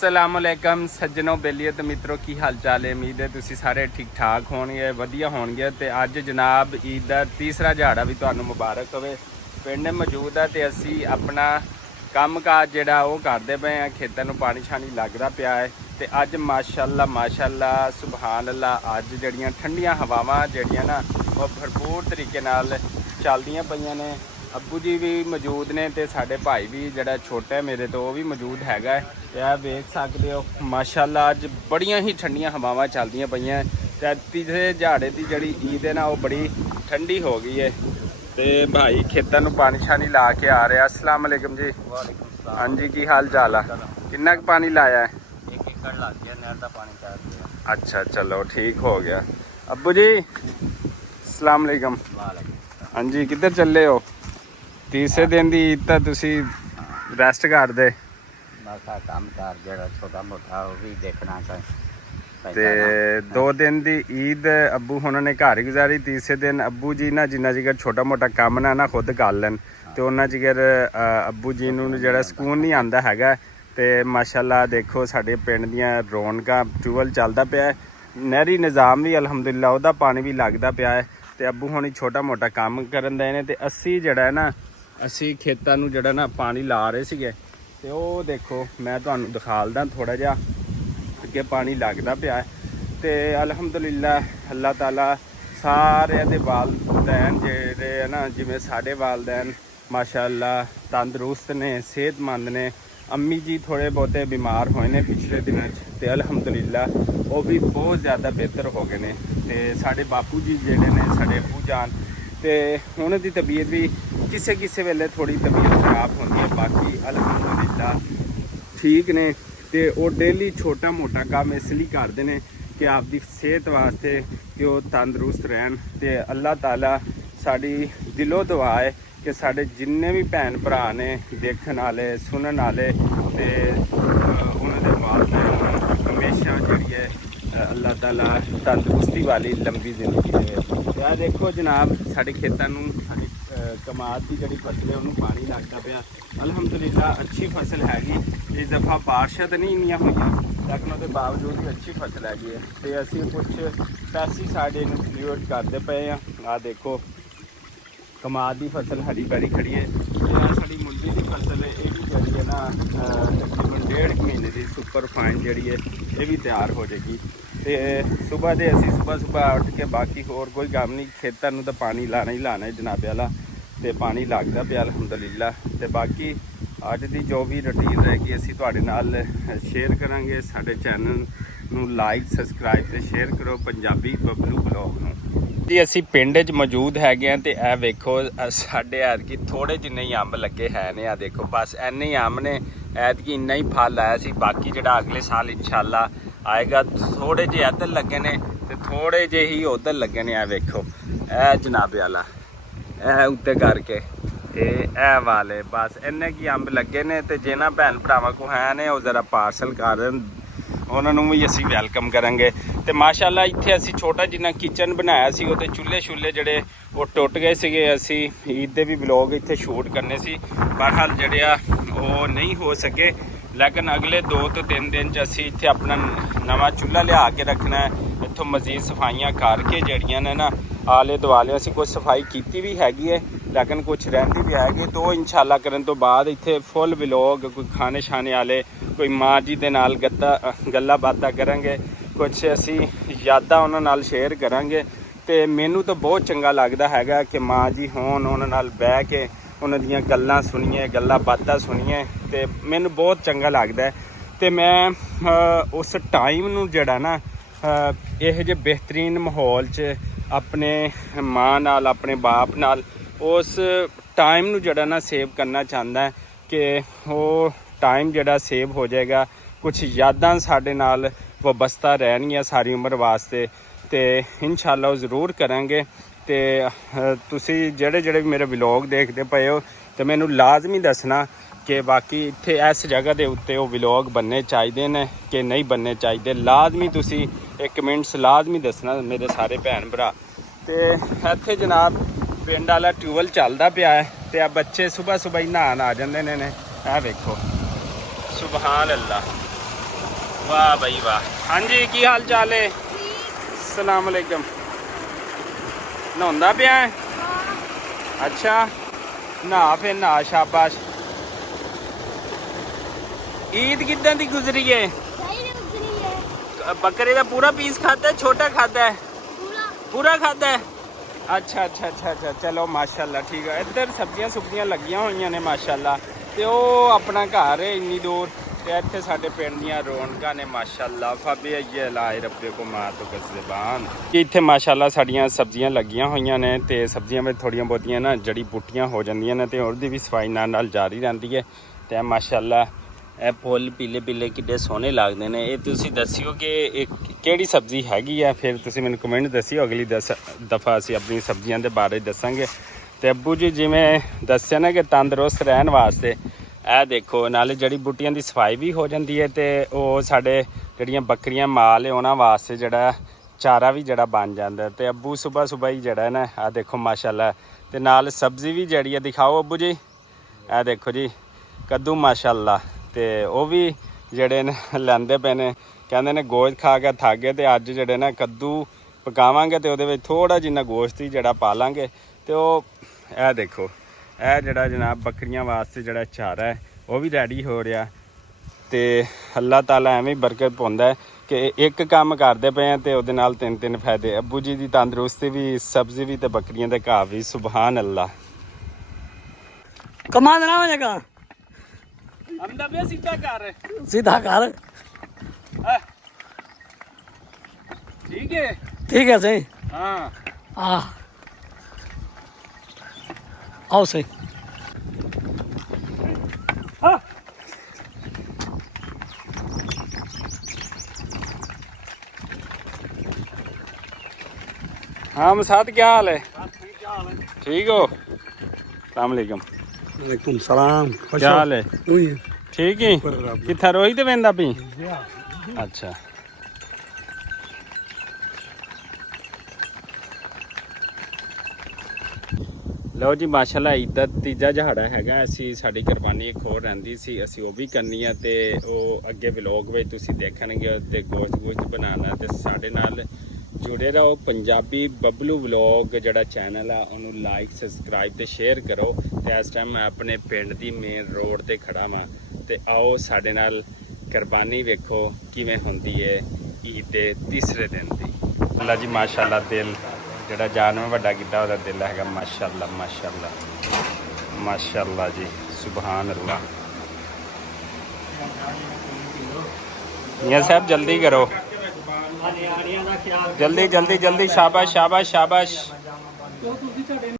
असलामुअलैकुम सज्जनों बेलिए तो मित्रों की हाल चाल है। उम्मीद है तुसी सारे ठीक ठाक होणगे वधिया होणगे। ते अज जनाब ईद का तीसरा दिहाड़ा भी तुहानू मुबारक होवे। पिंड मौजूद है तो असी अपना काम काज जिहड़ा वो करते पे हैं, खेतों में पानी शानी लगता पिया है। तो अज माशाअल्लाह सुबहान अल्लाह अज जड़ियाँ ठंडियां हवावां जड़ियाँ ना वो भरपूर तरीके नाल चलदियां पईयां ने। अब्बू जी भी मौजूद ने ते साडे भाई भी जिहड़ा छोटा है मेरे तो वो भी मौजूद हैगा। यह वेख सकते हो माशाअल्लाह अज बड़ियां ही ठंडियां हवावां चलदियां पईयां। ते तीसरे दिहाड़े की जिहड़ी ईद है ना वो बड़ी ठंडी हो गई है। तो भाई खेतों में पानी शानी ला के आ रहा। अस्सलाम वालेकुम जी। हाँ जी, की हाल चाल है? कितना पानी लाया है? 1 एकड़ लग गया, नहर का पानी चार दिया। अच्छा चलो ठीक हो गया। अब्बू जी अस्सलाम वालेकुम। हाँ जी, किधर चले हो? तीसरे दिन की ईद तो तुसी रेस्ट कर दे बस आ काम कार जरा छोटा मोटा वो भी देखना चाहिए। ते 2 दिन की ईद अब्बू होना ने घर ही गुजारी। तीसरे दिन अब्बू जी ना जिन्ना चिर छोटा मोटा काम ना खुद कर लैन तो उन्ना चिर अब्बू जी नूं जिहड़ा सकून नहीं आंदा हैगा। ते माशाअल्लाह देखो साडे पिंड दियां रौनकां, ट्यूबवैल चलदा पिया है, नहरी निज़ाम भी अलहमदुलिल्लाह उहदा पानी भी लगदा पिया है। ते अब्बू होनी छोटा मोटा काम करन दे ने ते अस्सी जिहड़ा है ना असी खेतों नूं जिहड़ा ना पानी ला रहे सीगे। ते ओह देखो मैं तुहानूं दिखालदा थोड़ा जिहा अगे पानी लगदा पिया है। ते अलहमदुलिल्लाह अल्लाह ताला सारे दे वालदैन जेहड़े है ना जिवें साडे वालदैन माशाअल्लाह तंदरुस्त ने, सेहतमंद ने। अम्मी जी थोड़े बहुते बीमार होए ने पिछले दिनों ते अलहमदुलिल्लाह वो भी बहुत ज़्यादा बेहतर हो गए ने। ते साडे बापू जी जेहड़े ने साडे अबू जान ते उन्हां दी तबीयत भी किसे किसे वेले थोड़ी तबीयत खराब होती है, बाकी अलहमदुलिल्लाह ठीक ने। ते वो डेली छोटा मोटा काम इसलिए करते हैं कि आपकी सेहत वास्ते कि वो तंदरुस्त रहन। ते अल्लाह ताला साड़ी दिलों दुआ है कि साढ़े जिन्ने भी भैन भरा ने देखने वाले सुनने वाले ते उन्होंने वालदैन हमेशा जी है अल्लाह ताला तंदरुस्ती वाली लंबी जिंदगी दे। यार देखो जनाब साढ़े खेतों में कमाद की जी फसल है उन्होंने पानी लगता पाया। अलहमदुलिल्लाह अच्छी फसल हैगी। इस दफ़ा बारिशां तो नहीं इन्नियां हुई लेकिन उसके बावजूद भी अच्छी फसल हैगी है। तो असी कुछ पैस्टिसाइड यूज करते पे हैं। आ देखो कमाद की फसल हरी भरी खड़ी है। साड़ी मुंडी की फसल है ये भी जी है ना तकरीबन 1.5 महीने की सुपर फाइन जी है ये भी तैयार हो जाएगी। तो सुबह दे असी सुबह उठ के बाकी होर कोई काम नहीं, खेतों में तो पानी लाना ही लाना है जनाबे वाला। तो पानी लगता पिया अलहमदुलिल्लाह। तो बाकी अज की जो भी रूटीन रहेगी असी तुहाडे नाल शेयर करांगे। साडे चैनल नूं लाइक सबसक्राइब तो शेयर करो पंजाबी बबलू ब्लॉग नूं जी। असी पिंड च मौजूद हैगे तो यह वेखो साडे ऐतकी थोड़े जिन्ने ही अंब लगे है ने। आ देखो बस इन्ने ही अंब ने, ऐतकी इन्ना ही फल आया सी। बाकी जिहड़ा अगले साल इंशाअल्लाह आएगा थोड़े जे इधर लगे ने ते थोड़े जे ही उधर लगे ने। वेखो ए जनाबे वाला ए उत्ते करके ए वाले बस इन्ने की अंब लगे ने। ते जिन्हां भैन भरावां को है ने वो जरा पार्सल कर देन, उन्होंने भी असी वैलकम करांगे। तो माशाअल्लाह इत्थे असी छोटा जिन्ना किचन बनाया सी उहते चूल्हे छुल्हे जिहड़े वो टुट गए सीगे। असी ईद दे भी व्लॉग इत्थे शूट करने सी, बहरहाल जिहड़े आ वो नहीं हो सके। लेकिन अगले 2 तो 3 दिन असी इत्थे अपना नवा चूल्हा लिया के रखना है। इत्थों मजीद सफाइयां करके जड़ियां ने ना आले दुआले असी कुछ सफाई की भी हैगी है लेकिन कुछ रहिंदी भी हैगी। तो इंशाअल्लाह करन तो बाद इत्थे फुल व्लॉग कोई खाने शाने वाले कोई माँ जी दे नाल गल्लां बातां करांगे, कुछ असी यादां उन्हां नाल शेयर करांगे। तो मैनू तो बहुत चंगा लगदा हैगा कि माँ जी होण उन्हां नाल बह के उन्हां दियां गल्लां सुनिए, गल्लां बातां सुनिए। तो मैनू बहुत चंगा लगदा है। तो मैं उस टाइम नूं जिहड़ा ना इहो जे बेहतरीन माहौल च अपने माँ नाल अपने बाप नाल उस टाइम नूं जिहड़ा ना सेव करना चाहता है कि वो टाइम जिहड़ा सेव हो जाएगा। कुछ यादां साडे नाल वाबस्ता रहणगियां सारी उम्र वास्ते। तो इंशाअल्लाह ज़रूर करांगे। तो तुसी जेह्ड़े जेह्ड़े मेरे व्लॉग देखते पे हो तो मैनू लाजमी दसना कि बाकी इत्थे इस जगह के उत्ते वो व्लॉग बनने चाहिए ने कि नहीं बनने चाहिए। लाजमी तुसी एक कमेंट्स लाजमी दसना मेरे सारे भैन भरा। तो इत्थे जनाब पिंड वाला ट्यूबवैल चलदा पिया है। तो बच्चे सुबह सुबह ही नहान आ जाते ने। वेखो सुबहान अल्लाह वाह भाई वाह। हाँ जी की हाल चाल है? सलाम अलैकुम। नहांदा पिया है? अच्छा नहा फिर नहा शाबाश। ईद किदां दी गुजरी है? बकरे का पूरा पीस खाता है छोटा खाता है? पूरा खाता है। अच्छा अच्छा अच्छा अच्छा चलो माशाल्लाह ठीक है। इधर सब्जियां सुब्जियां लगियां हुई ने माशाल्लाह। ते ओ अपना घर है इन्नी दूर ते इत्थे साडे पिंड दियां रौनकां ने माशाल्लाह। फाबे अय्ये लाए रब्बे को मां तो कसबान। इत्थे माशाल्लाह साडियां सब्जियां लगियां हुई ने ते सब्जियां में थोड़ियां बहुतियां ना जड़ी बूटियां हो जांदियां ने ते उहदी भी सफाई नाल जारी रहंदी है। ते माशाल्लाह ਇਹ ਫੁੱਲ ਪੀਲੇ ਪੀਲੇ ਕਿੱਡੇ ਸੋਹਣੇ ਲੱਗਦੇ ਨੇ। ਇਹ ਤੁਸੀਂ ਦੱਸਿਓ ਕਿ ਇਹ ਕਿਹੜੀ ਸਬਜ਼ੀ ਹੈਗੀ ਆ, ਫਿਰ ਤੁਸੀਂ ਮੈਨੂੰ ਕਮੈਂਟ ਦੱਸਿਓ। ਅਗਲੀ ਦਫਾ ਅਸੀਂ ਆਪਣੀ ਸਬਜ਼ੀਆਂ ਦੇ ਬਾਰੇ ਦੱਸਾਂਗੇ। ਤੇ ਅੱਬੂ ਜੀ ਜਿਵੇਂ ਦੱਸਿਆ ਨਾ ਕਿ ਤੰਦਰੁਸਤ ਰਹਿਣ ਵਾਸਤੇ ਇਹ ਦੇਖੋ ਨਾਲੇ ਜੜੀ ਬੂਟੀਆਂ ਦੀ ਸਫਾਈ ਵੀ ਹੋ ਜਾਂਦੀ ਹੈ ਤੇ ਉਹ ਸਾਡੇ ਜਿਹੜੀਆਂ ਬੱਕਰੀਆਂ ਮਾਲ ਹੈ ਉਹਨਾਂ ਵਾਸਤੇ ਜਿਹੜਾ ਚਾਰਾ ਵੀ ਜਿਹੜਾ ਬਣ ਜਾਂਦਾ। ਤੇ ਅੱਬੂ ਸਵੇਰ ਹੀ ਜਿਹੜਾ ਨਾ ਆ ਦੇਖੋ ਮਾਸ਼ਾਅੱਲਾ ਤੇ ਨਾਲ ਸਬਜ਼ੀ ਵੀ ਜਿਹੜੀ ਆ ਦਿਖਾਓ ਅੱਬੂ ਜੀ। ਇਹ ਦੇਖੋ ਜੀ ਕੱਦੂ ਮਾਸ਼ਾਅੱਲਾ ਤੇ ਉਹ ਵੀ ਜਿਹੜੇ ਨੇ ਲੈਂਦੇ ਪਏ ਨੇ ਕਹਿੰਦੇ ਨੇ ਗੋਸ਼ਤ ਖਾ ਕੇ ਥੱਕ ਗਏ ਤੇ ਅੱਜ ਜਿਹੜੇ ਨਾ ਕੱਦੂ ਪਕਾਵਾਂਗੇ ਤੇ ਉਹਦੇ ਵਿੱਚ ਥੋੜਾ ਜਿੰਨਾ ਗੋਸ਼ਤ ਹੀ ਜਿਹੜਾ ਪਾ ਲਾਂਗੇ ਤੇ ਉਹ ਇਹ ਦੇਖੋ ਇਹ ਜਿਹੜਾ ਜਨਾਬ ਬੱਕਰੀਆਂ ਵਾਸਤੇ ਜਿਹੜਾ ਚਾਰਾ ਹੈ ਉਹ ਵੀ ਰੈਡੀ ਹੋ ਰਿਹਾ। ਤੇ ਅੱਲਾਹ ਤਾਲਾ ਐਵੇਂ ਹੀ ਬਰਕਤ ਪਾਉਂਦਾ ਕਿ ਇੱਕ ਕੰਮ ਕਰਦੇ ਪਏ ਆ ਤੇ ਉਹਦੇ ਨਾਲ ਤਿੰਨ ਤਿੰਨ ਫਾਇਦੇ। ਅੱਬੂ ਜੀ ਦੀ ਤੰਦਰੁਸਤੀ ਵੀ ਸਬਜ਼ੀ ਵੀ ਤੇ ਬੱਕਰੀਆਂ ਦੇ ਘਾਹ ਵੀ ਸੁਭਾਨ ਅੱਲਾਹ। कमा देना हो जाएगा हमदा पे सीधा कर सीधा कर ठीक है ठीक है सही हाँ हाँ आओ सही हाँ मसाद क्या हाल है? ठीक हो? अस्सलाम वालेकुम। वालेकुम सलाम क्या हाल है? ठीक है कितना रोहित वेंदा पी? अच्छा ਲਓ ਜੀ ਮਾਸ਼ਾਅੱਲਾ ਇੱਦਾਂ ਤੀਜਾ ਦਿਹਾੜਾ ਹੈਗਾ। ਅਸੀਂ ਸਾਡੀ ਕੁਰਬਾਨੀ ਇੱਕ ਹੋਰ ਰਹਿੰਦੀ ਸੀ ਅਸੀਂ ਉਹ ਵੀ ਕਰਨੀ ਆ ਤੇ ਉਹ ਅੱਗੇ ਵਲੌਗ ਵਿੱਚ ਤੁਸੀਂ ਦੇਖਣਗੇ ਤੇ ਗੋਸ਼ਤ ਬਣਾਉਣਾ ਤੇ ਸਾਡੇ ਨਾਲ ਜੁੜੇ ਰਹੋ। ਪੰਜਾਬੀ ਬਬਲੂ ਵਲੌਗ ਜਿਹੜਾ ਚੈਨਲ ਆ ਉਹਨੂੰ ਲਾਈਕ ਸਬਸਕ੍ਰਾਈਬ ਤੇ ਸ਼ੇਅਰ ਕਰੋ। ਤੇ ਇਸ ਟਾਈਮ ਮੈਂ ਆਪਣੇ ਪਿੰਡ ਦੀ ਮੇਨ ਰੋਡ ਤੇ ਖੜਾ ਵਾਂ ਤੇ ਆਓ ਸਾਡੇ ਨਾਲ ਕੁਰਬਾਨੀ ਵੇਖੋ ਕਿਵੇਂ ਹੁੰਦੀ ਹੈ ਈਦ ਦੇ ਤੀਸਰੇ ਦਿਨ ਦੀ। ਅੱਲਾ ਜੀ ਮਾਸ਼ਾਅੱਲਾ ਦਿਲ ਜਿਹੜਾ ਜਾਨਵਰ ਵੱਡਾ ਕੀਤਾ ਉਹਦਾ ਦਿਲ ਹੈਗਾ ਮਾਸ਼ਾਅੱਲਾ ਮਾਸ਼ਾਅੱਲਾ ਮਾਸ਼ਾਅੱਲਾ ਜੀ ਸੁਭਾਨ ਅੱਲਾ। ਮੀਆਂ ਸਾਹਿਬ ਜਲਦੀ ਕਰੋ जल्दी जल्दी जल्दी शाबाश शाबाश शाबाश